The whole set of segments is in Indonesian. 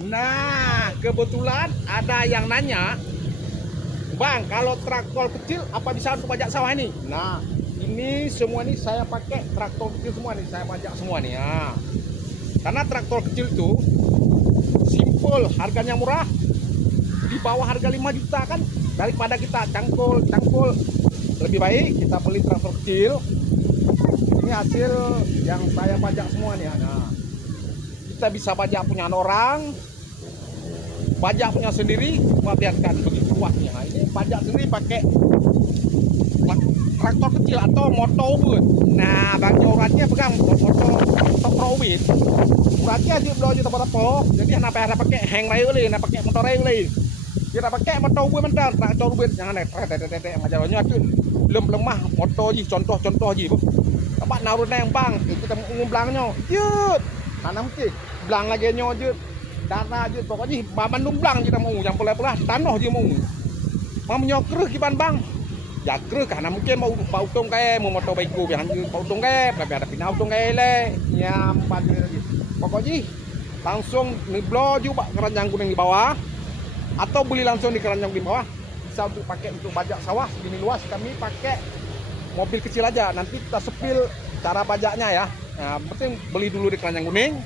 Nah, kebetulan ada yang nanya, Bang, kalau traktor kecil apa bisa untuk pajak sawah ini? Nah, ini semua nih saya pakai traktor kecil semua nih, saya pajak semua nih ya. Karena traktor kecil itu simple, harganya murah, di bawah harga 5 juta kan, daripada kita cangkul lebih baik kita beli traktor kecil. Ini hasil yang saya pajak semua nih. Nah, kita bisa pajak punya orang, pajak punya sendiri, perhatikan begitu luasnya. Nah, ini pajak sendiri pakai traktor kecil atau motor ubin. Nah, bagi uratnya pegang motor ubin. Uratnya aja belum juta berapa. Jadi kenapa ada pakai hang rail ini, nak pakai motor rail ini. Kita pakai motor ubin mental, traktor ubin yang aneh. Majalahnya tuh belum lemah motor ji, contoh ji. Tempat naruhnya yang bang, kita mau belangnya, jut. Mana mungkin belang lagi nyo jut. Dana jut pokoknya bandung belang kita mau, yang pelah tanah dia mau. Mau nyokreh kiban bang. Ya kreh karena mungkin mau pautung kayak mau motor baiku biar pautung kayak ada pinau tung kayak le nyampan lagi pokoknya langsung niblo juga keranjang kuning di bawah atau beli langsung di keranjang di bawah bisa untuk pakai untuk pajak sawah segini luas. Kami pakai mobil kecil aja, nanti kita sepil cara pajaknya ya. Nah, penting beli dulu di keranjang kuning,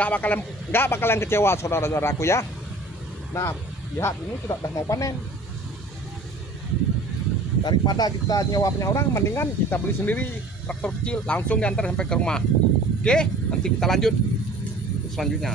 nggak bakalan kecewa saudara-saudaraku ya. Nah, lihat ini sudah mau panen. Daripada kita nyewa punya orang, mendingan kita beli sendiri traktor kecil, langsung diantar sampai ke rumah. Oke, nanti kita lanjut selanjutnya.